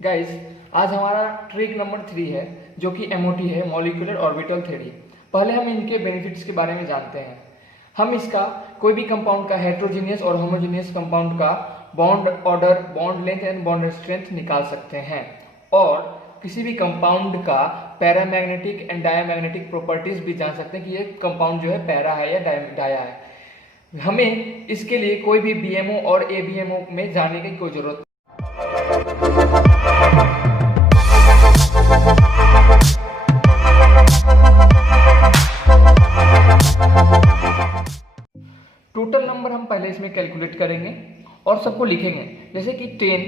Guys, आज हमारा trick number 3 है जो कि एमओटी है, मॉलिक्यूलर ऑर्बिटल थ्योरी। पहले हम इनके बेनिफिट्स के बारे में जानते हैं। हम इसका कोई भी कंपाउंड का हेट्रोजीनियस और होमोजीनियस कंपाउंड का bond order, bond length and bond strength निकाल सकते हैं और किसी भी कंपाउंड का पैरामैग्नेटिक एंड डायामैग्नेटिक प्रॉपर्टीज भी जान सकते हैं कि ये कंपाउंड जो है पैरा है या डाया है। हमें इसके लिए कोई भी बीएमओ और एबीएमओ में जाने की कोई जरूरत टोटल नंबर हम पहले इसमें कैलकुलेट करेंगे और सबको लिखेंगे, जैसे कि 10,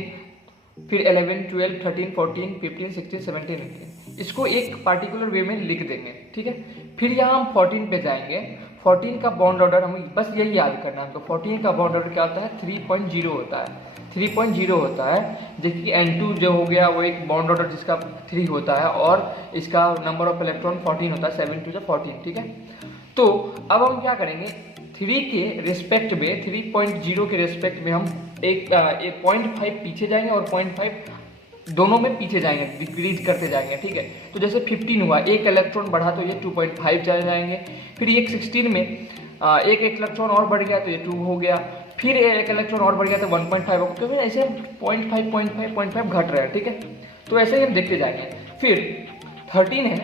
फिर 11, 12, 13, 14, 15, 16, 17, 18। इसको एक पार्टिकुलर वे में लिख देंगे, ठीक है। फिर यहाँ हम 14 पे जाएंगे। 14 का बॉन्ड ऑर्डर हमें बस यही याद करना है। तो 14 का बॉन्ड ऑर्डर क्या होता है? 3.0 होता है। 3.0 होता है, जबकि N2 जो हो गया वो एक बॉन्ड ऑर्डर जिसका 3 होता है और इसका नंबर ऑफ इलेक्ट्रॉन 14 होता है, 7 2 14, ठीक है। तो अब हम क्या करेंगे, 3 के रिस्पेक्ट में, 3.0 के रिस्पेक्ट में हम एक 0.5 पीछे जाएंगे और 0.5 दोनों में पीछे जाएंगे, डिक्रीज करते जाएंगे, ठीक है। तो जैसे 15 हुआ, एक इलेक्ट्रॉन बढ़ा तो ये 2.5 चले जाएंगे। फिर एक 16 में एक इलेक्ट्रॉन और बढ़ गया तो ये 2 हो गया। फिर एक इलेक्ट्रॉन और बढ़ गया तो 1.5 हो गया। तो फिर ऐसे 0.5 घट रहा है, ठीक है। तो ऐसे ही हम देखते जाएंगे। फिर 13 है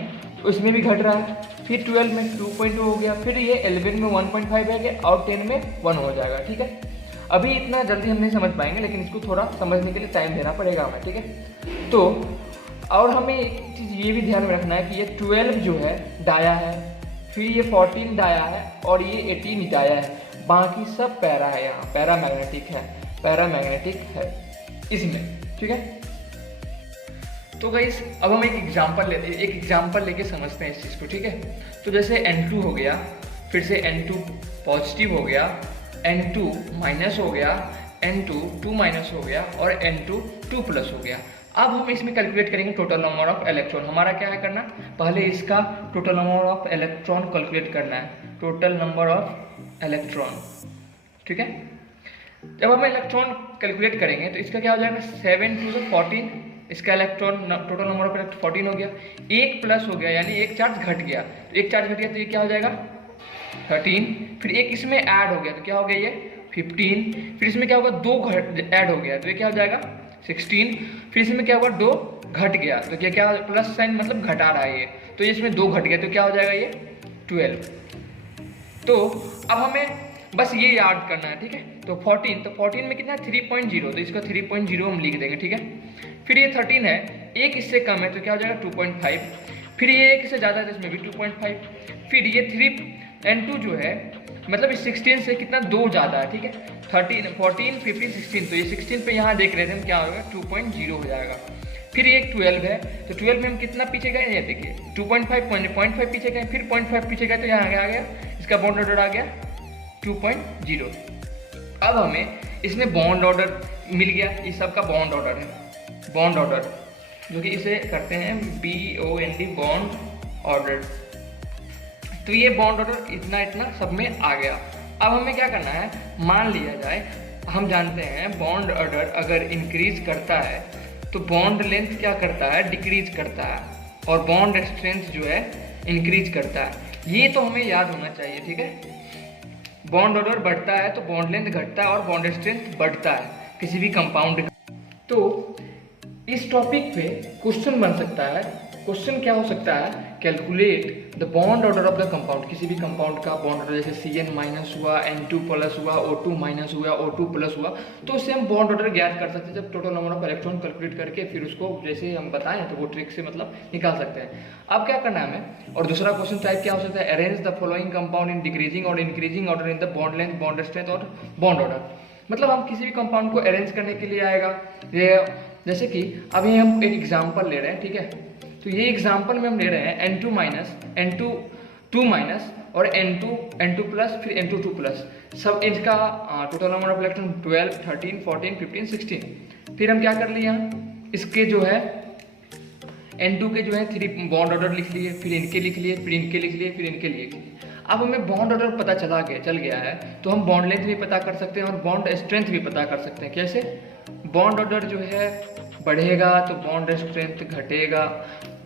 तो इसमें भी घट रहा है। फिर 12 में 2.2 हो गया। फिर ये 11 में 1.5 है और 10 में 1 हो जाएगा, ठीक है। अभी इतना जल्दी हम नहीं समझ पाएंगे, लेकिन इसको थोड़ा समझने के लिए टाइम देना पड़ेगा हमें, ठीक है। तो और हमें एक चीज़ ये भी ध्यान में रखना है कि ये 12 जो है डाया है, फिर ये 14 डाया है और ये 18 डाया है। बाकी सब पैरा है, यहाँ पैरामैग्नेटिक है, पैरामैग्नेटिक है इसमें, ठीक है। तो गाइस, अब हम एक एग्जांपल लेके समझते हैं इस चीज़ को, ठीक है। तो जैसे N2 हो गया, फिर से N2 पॉजिटिव हो गया, N2 माइनस हो गया, N2 2 माइनस हो गया और N2 2 प्लस हो गया। अब हम इसमें कैलकुलेट करेंगे टोटल नंबर ऑफ इलेक्ट्रॉन। हमारा क्या है करना, पहले इसका total number of electron calculate करना है, टोटल नंबर ऑफ इलेक्ट्रॉन, ठीक है। जब हम इलेक्ट्रॉन कैलकुलेट करेंगे तो इसका क्या हो जाएगा, 7 2 14। इसका electron total number of electron 14 हो गया। एक प्लस हो गया, यानी एक चार्ज घट गया। तो एक चार्ज घट गया तो ये क्या हो जाएगा, 13। फिर एक इसमें ऐड हो गया तो क्या हो गया, ये 15। फिर इसमें क्या होगा, 2 ऐड हो गया तो ये क्या हो जाएगा, 16। फिर इसमें क्या होगा, 2 घट गया तो क्या क्या प्लस साइन मतलब घटा रहा है ये, तो ये इसमें 2 घट गया तो क्या हो जाएगा, ये 12। तो अब हमें बस ये याद करना है, ठीक है। तो 14 में कितना है, 3.0, तो इसको 3.0 हम लिख देंगे, ठीक है। फिर ये 13 है, एक इससे कम है तो क्या हो जाएगा 2.5। फिर ये एक इससे ज़्यादा है तो इसमें भी 2.5। फिर ये 3 N2 जो है मतलब इस 16 से कितना 2 ज़्यादा है, ठीक है। 13 14 15 16, तो ये 16 पे यहाँ देख रहे थे हम क्या होगा, 2.0 हो जाएगा। फिर ये 12 है, तो 12 में हम कितना पीछे गए, ये देखिए 2.5 0.5 पीछे गए, फिर 0.5 पीछे गए तो यहाँ आ गया, इसका बॉन्ड ऑर्डर आ गया 2.0। अब हमें इसमें बॉन्ड ऑर्डर मिल गया, इस सब का बॉन्ड ऑर्डर है, बॉन्ड ऑर्डर जो कि इसे करते हैं BOND, बॉन्ड ऑर्डर। तो ये बॉन्ड ऑर्डर इतना इतना सब में आ गया। अब हमें क्या करना है, मान लिया जाए हम जानते हैं बॉन्ड ऑर्डर अगर इंक्रीज करता है तो बॉन्ड लेंथ क्या करता है, डिक्रीज करता है, और बॉन्ड स्ट्रेंथ जो है इंक्रीज करता है। ये तो हमें याद होना चाहिए, ठीक है। बॉन्ड ऑर्डर बढ़ता है तो बॉन्ड लेंथ घटता है और बॉन्ड स्ट्रेंथ बढ़ता है किसी भी कंपाउंड का। तो इस टॉपिक पे क्वेश्चन बन सकता है। क्वेश्चन क्या हो सकता है, calculate the bond order of the compound. किसी भी कंपाउंड का बॉन्ड ऑर्डर, जैसे CN माइनस हुआ, N2 प्लस हुआ, O2 माइनस हुआ, O2 प्लस हुआ, तो उससे हम बॉन्ड ऑर्डर ज्ञात कर सकते हैं जब total number of electron calculate करके फिर उसको जैसे हम बताएं तो वो ट्रिक से मतलब निकाल सकते हैं। अब क्या करना है हमें, और दूसरा क्वेश्चन टाइप क्या हो सकता है, arrange the following compound in decreasing और increasing order in the bond length, bond strength और बॉन्ड ऑर्डर। मतलब हम किसी भी कंपाउंड को अरेंज करने के लिए आएगा। ये जैसे कि अभी हम एक एग्जांपल ले रहे हैं, ठीक है। तो ये एग्जांपल में हम ले रहे हैं N2 माइनस, N2 2 माइनस और N2 प्लस, फिर N2 2 प्लस, सब इनका टोटल नंबर ऑफ इलेक्ट्रॉन 12 13 14 15 16। फिर हम क्या कर लिए यहाँ, इसके जो है N2 के जो है 3 बॉन्ड ऑर्डर लिख लिए, फिर इनके लिख लिए, फिर इनके लिख लिए, फिर इनके लिख लिए। अब हमें बॉन्ड ऑर्डर पता चल गया है तो हम बॉन्ड लेंथ भी पता कर सकते हैं और बॉन्ड स्ट्रेंथ भी पता कर सकते हैं। कैसे, बॉन्ड ऑर्डर जो है बढ़ेगा तो बॉन्ड स्ट्रेंथ घटेगा,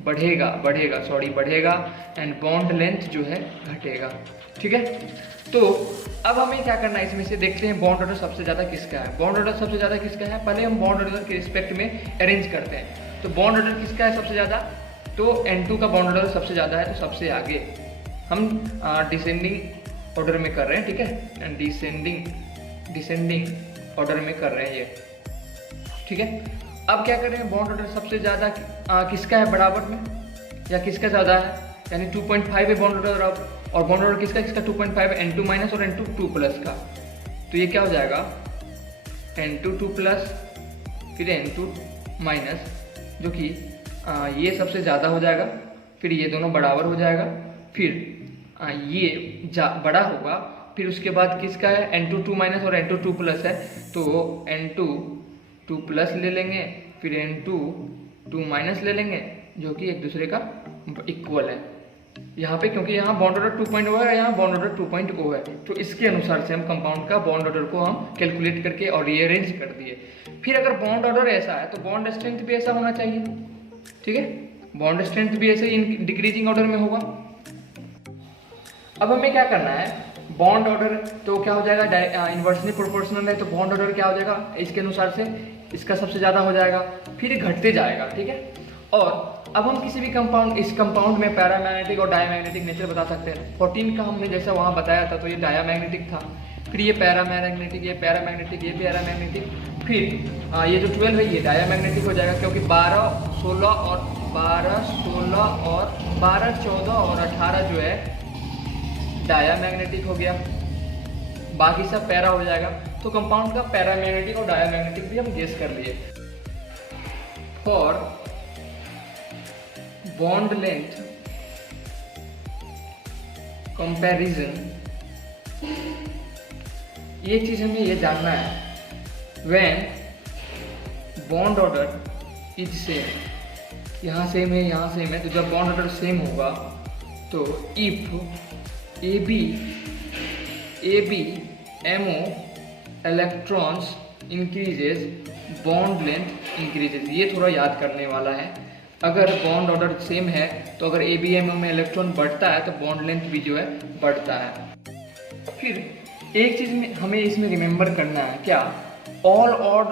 बढ़ेगा एंड बॉन्ड लेंथ जो है घटेगा। ठीक है, तो अब हमें क्या करना है, इसमें से देखते हैं बॉन्ड ऑर्डर सबसे ज़्यादा किसका है। बॉन्ड ऑर्डर सबसे ज़्यादा किसका है, पहले हम बॉन्ड ऑर्डर के रिस्पेक्ट में अरेंज करते हैं। तो बॉन्ड ऑर्डर किसका है सबसे ज़्यादा, तो N2 का बॉन्ड ऑर्डर सबसे ज़्यादा है, तो सबसे आगे हम डिसेंडिंग ऑर्डर में कर रहे हैं। ठीक है, डिसेंडिंग ऑर्डर में कर रहे हैं ये। ठीक है, अब क्या कर रहे हैं, बॉन्ड ऑर्डर सबसे ज़्यादा किसका है बराबर में, या किसका ज़्यादा है, यानी 2.5 है बॉन्ड ऑर्डर। अब और बॉन्ड ऑर्डर किसका 2.5 है, N2 माइनस और N2 2 प्लस का। तो ये क्या हो जाएगा, N2 2 प्लस फिर N2 माइनस, जो कि ये सबसे ज़्यादा हो जाएगा, फिर ये दोनों बराबर हो जाएगा, फिर ये बड़ा होगा, फिर उसके बाद किसका है, N2 2 माइनस और N2 2 प्लस है, तो N2 2 प्लस ले लेंगे, फिर N2 2 माइनस ले लेंगे, जो कि एक दूसरे का इक्वल है यहाँ पे, क्योंकि यहाँ बॉन्ड ऑर्डर 2.0 है, यहाँ बॉन्ड ऑर्डर 2.0 है। तो इसके अनुसार से हम कंपाउंड का बॉन्ड ऑर्डर को हम कैलकुलेट करके और रीअरेंज कर दिए। फिर अगर बॉन्ड ऑर्डर ऐसा है तो बॉन्ड स्ट्रेंथ भी ऐसा होना चाहिए। ठीक है, बॉन्ड स्ट्रेंथ भी ऐसे डिक्रीजिंग ऑर्डर में होगा। अब हमें क्या करना है, बॉन्ड ऑर्डर तो क्या हो जाएगा, इन्वर्सली प्रोपोर्शनल है, तो बॉन्ड ऑर्डर क्या हो जाएगा, इसके अनुसार से इसका सबसे ज़्यादा हो जाएगा, फिर घटते जाएगा। ठीक है, और अब हम किसी भी कंपाउंड, इस कंपाउंड में पैरामैग्नेटिक और डायमैग्नेटिक नेचर बता सकते हैं। 14 का हमने जैसा वहाँ बताया था, तो ये डायमैग्नेटिक था, फिर ये पैरामैग्नेटिक, ये पैरामैग्नेटिक, ये पैरामैग्नेटिक, फिर ये जो 12 है ये डायमैग्नेटिक हो जाएगा, क्योंकि 12, 16 और 12, 14 और 18 जो है डायमैग्नेटिक हो गया, बाकी सब पैरा हो जाएगा। तो कंपाउंड का पैरामैग्नेटिक और डायमैग्नेटिक भी हम गेस कर लिए। फॉर बॉन्ड लेंथ कंपैरिजन, ये चीज हमें ये जानना है, when bond order is same, यहाँ सेम है, यहाँ सेम है, तो जब बॉन्ड ऑर्डर सेम होगा तो if AB MO electrons increases bond length increases. ये थोड़ा याद करने वाला है, अगर बॉन्ड ऑर्डर सेम है तो अगर ABMO में इलेक्ट्रॉन बढ़ता है तो बॉन्ड लेंथ भी जो है बढ़ता है। फिर एक चीज में हमें इसमें रिमेंबर करना है, क्या, all odd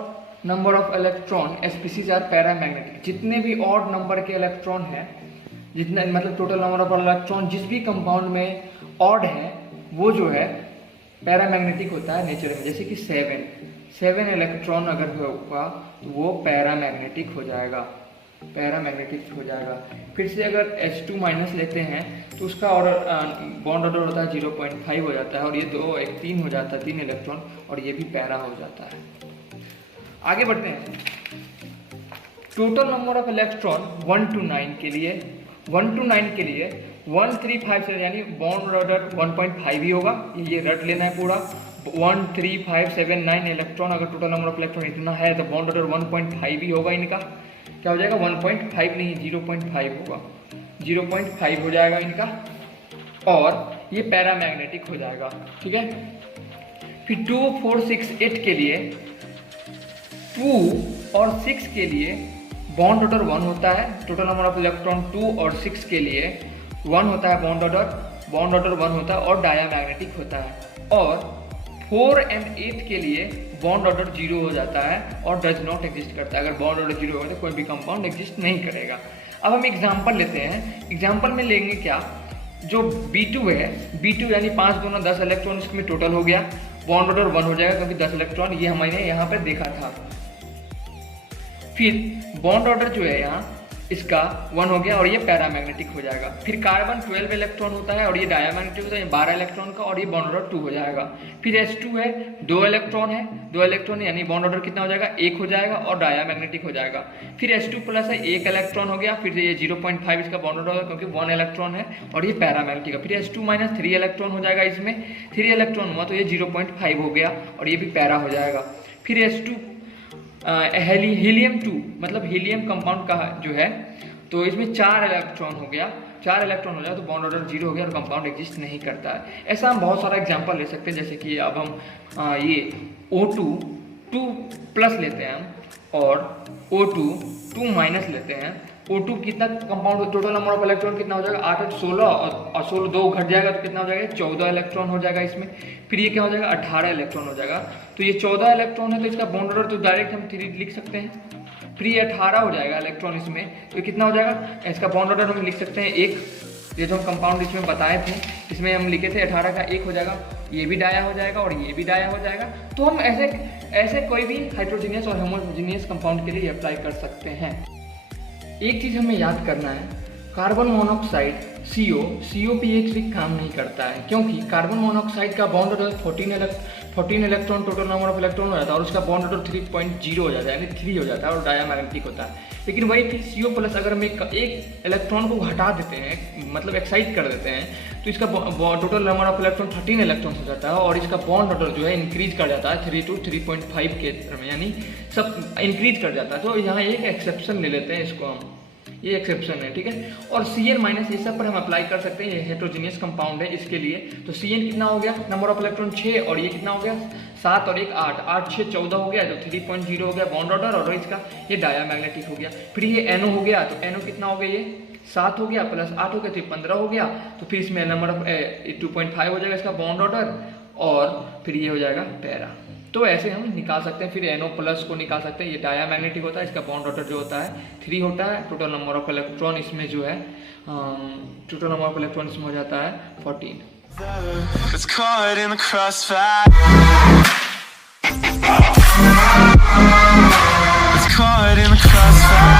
number of electron species are paramagnetic. जितने भी ऑड नंबर के इलेक्ट्रॉन हैं, जितना मतलब टोटल नंबर ऑफ इलेक्ट्रॉन जिस भी कंपाउंड में ऑड है, वो जो है पैरामैग्नेटिक होता है नेचर में। जैसे कि 7 इलेक्ट्रॉन अगर होगा तो वो पैरामैग्नेटिक हो जाएगा, फिर से अगर H2 माइनस लेते हैं तो उसका ऑर्डर बॉन्ड ऑर्डर होता है 0.5 हो जाता है, और ये 2 1 3 हो जाता है, 3 इलेक्ट्रॉन, और ये भी पैरा हो जाता है। आगे बढ़ते हैं, total number of electron 1 to 9 के लिए 1 3 5 7, यानी बॉन्ड ऑर्डर 1.5 ही होगा, ये रट लेना है पूरा। 1 3 5 7 9 इलेक्ट्रॉन, अगर टोटल नंबर ऑफ इलेक्ट्रॉन इतना है तो बॉन्ड ऑर्डर 1.5 ही होगा इनका। क्या हो जाएगा, 1.5 नहीं 0.5 होगा, 0.5 हो जाएगा इनका, और ये पैरामैग्नेटिक हो जाएगा। ठीक है, फिर 2 4 6 8 के लिए, 2 और 6 के लिए बॉन्ड ऑर्डर 1 होता है, टोटल नंबर ऑफ इलेक्ट्रॉन 2 और 6 के लिए 1 होता है बॉन्ड ऑर्डर 1 होता है और डायमैग्नेटिक होता है। और 4 and 8 के लिए बॉन्ड ऑर्डर 0 हो जाता है और डज नॉट एग्जिस्ट करता है। अगर बॉन्ड ऑर्डर 0 होगा तो कोई भी कंपाउंड एग्जिस्ट नहीं करेगा। अब हम एग्जांपल लेते हैं, एग्जांपल में लेंगे क्या, जो B2 है, B2 यानी 5 दूना 10 इलेक्ट्रॉन इसमें टोटल हो गया, बॉन्ड ऑर्डर 1 हो जाएगा क्योंकि 10 इलेक्ट्रॉन ये हमने यहाँ पर देखा था। फिर बॉन्ड ऑर्डर जो है यहाँ इसका 1 हो गया और ये पैरामैग्नेटिक हो जाएगा। फिर कार्बन 12 इलेक्ट्रॉन होता है और ये डायमैग्नेटिक होता है 12 इलेक्ट्रॉन का, और ये बॉन्ड ऑर्डर 2 हो जाएगा। फिर H2 है, 2 इलेक्ट्रॉन यानी बॉन्ड ऑर्डर कितना हो जाएगा, 1 हो जाएगा और डायमैग्नेटिक हो जाएगा। फिर H2 प्लस है, 1 इलेक्ट्रॉन हो गया, फिर ये 0.5 इसका बॉन्ड ऑर्डर होगा क्योंकि 1 इलेक्ट्रॉन है और ये पैरामैग्नेटिक है। फिर H2 माइनस 3 इलेक्ट्रॉन हो जाएगा, इसमें 3 इलेक्ट्रॉन हुआ तो ये 0.5 हो गया और ये भी पैरा हो जाएगा। फिर H2 हीलियम 2 मतलब हीलियम कंपाउंड का जो है, तो इसमें 4 इलेक्ट्रॉन हो गया, 4 इलेक्ट्रॉन हो जाए तो बॉन्ड ऑर्डर 0 हो गया और कंपाउंड एग्जिस्ट नहीं करता है। ऐसा हम बहुत सारा एग्जांपल ले सकते हैं, जैसे कि अब हम ये O2 2 प्लस लेते हैं हम और O2 2 माइनस लेते हैं, O2 कितना compound total number of electron कितना हो जाएगा 8 और 16 और 16 2 घट जाएगा तो कितना हो जाएगा 14 इलेक्ट्रॉन हो जाएगा इसमें। फिर ये क्या हो जाएगा 18 इलेक्ट्रॉन हो जाएगा। तो ये 14 इलेक्ट्रॉन है तो इसका बॉन्ड ऑर्डर तो डायरेक्ट हम 3 लिख सकते हैं। फिर ये 18 हो जाएगा इलेक्ट्रॉन इसमें, तो कितना हो जाएगा इसका बॉन्ड ऑर्डर हम लिख सकते हैं 1। ये जो हम कंपाउंड इसमें बताए थे इसमें हम लिखे थे 18 का 1 हो जाएगा, ये भी डाया हो जाएगा और ये भी डाया हो जाएगा। तो हम ऐसे कोई भी हाइड्रोजीनियस और होमोजीनियस कंपाउंड के लिए अप्लाई कर सकते हैं। एक चीज़ हमें याद करना है, कार्बन मोनोऑक्साइड CO पे ये ट्रिक काम नहीं करता है, क्योंकि कार्बन मोनोऑक्साइड का bond order 14 electron total number of electron हो जाता है और उसका बॉन्ड ऑर्डर 3.0 हो जाता है, यानी 3 हो जाता है और डायमैग्नेटिक होता है। लेकिन वही चीज़ CO प्लस अगर हम एक इलेक्ट्रॉन को हटा देते हैं, मतलब एक्साइट कर देते हैं, तो इसका total number of electron 13 electron हो जाता है और इसका बॉन्ड ऑर्डर जो है इंक्रीज कर जाता है 3 to 3.5 के में, यानी सब इंक्रीज कर जाता है। तो यहाँ एक एक्सेप्शन ले लेते हैं इसको हम, ये एक्सेप्शन है, ठीक है। और Cn माइनस ये सब पर हम अप्लाई कर सकते हैं, ये हेट्रोजीनियस कंपाउंड है इसके लिए। तो Cn कितना हो गया नंबर ऑफ इलेक्ट्रॉन 6 और ये कितना हो गया 7 और 1 8, 8 6 14 हो गया, तो 3.0 हो गया बॉन्ड ऑर्डर और इसका ये डायमैग्नेटिक हो गया। फिर ये NO हो गया, तो NO कितना हो गया ये 7 हो गया प्लस 8 हो गया तो 15 हो गया। तो फिर इसमें नंबर ऑफ 2.5 हो जाएगा इसका बॉन्ड ऑर्डर और फिर ये हो जाएगा पैरा। तो ऐसे हम निकाल सकते हैं। फिर NO प्लस को निकाल सकते हैं, ये डायमैग्नेटिक होता है, इसका बॉन्ड ऑर्डर जो होता है 3 होता है। टोटल नंबर ऑफ इलेक्ट्रॉन इसमें जो है टोटल नंबर ऑफ इलेक्ट्रॉन इसमें हो जाता है 14। It's caught in the crossfire. It's caught in the crossfire.